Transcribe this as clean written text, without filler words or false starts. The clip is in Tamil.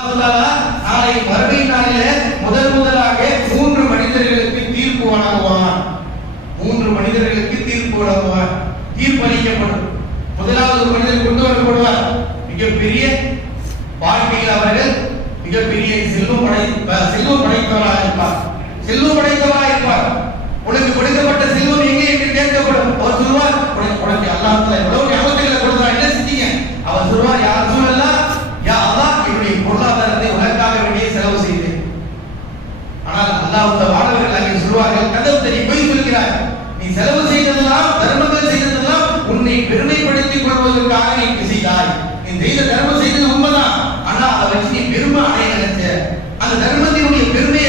நாளை மறுமை நாளிலே முதலாக 3 மனிதர்களுக்கு தீர்ப்பு வழங்குவான். 3 மனிதர்களுக்கு தீர்ப்பு வழங்குவான். தீர்ப்பளிக்கப்படும். முதலாவது ஒரு மனிதர் கொண்டு வரப்படுவார். மிகப்பெரிய வாழ்க்கையில் அவர்கள் மிகப்பெரிய செல்வம் படைத்தவராக இருப்பார். செல்வம் படைத்தவராக இருப்பார். உனக்கு கொடுக்கப்பட்ட செல்வம் எங்கே என்று கேட்கப்படும். அவர் சொல்வார், உனக்கு அல்லாஹ் எவ்வளவு ஞாபகங்களை கொடுத்தார், என்ன செஞ்சீங்க? அவர் சொல்வார், யா ரசூலல்லாஹ், யா அல்லாஹ், என்னுடைய பொருளாதாரத்தை உனக்காக வேண்டிய செலவு செய்தேன். ஆனால் அல்லாஹ் வானவர்கள் அங்கே சொல்வார்கள், கதவு நீ போய் சொல்கிறாய், நீ செலவு செய்ததெல்லாம் தர்மங்கள் செய்ததெல்லாம் உன்னை பெருமைப்படுத்திக் கொள்வதற்காக நீ செய்தாய். நீ செய்த தர்மம் செய்தது உண்மைதான், ஆனா அதை வச்சு நீ பெருமை அடைய நினைச்ச. அந்த தர்மத்தினுடைய பெருமை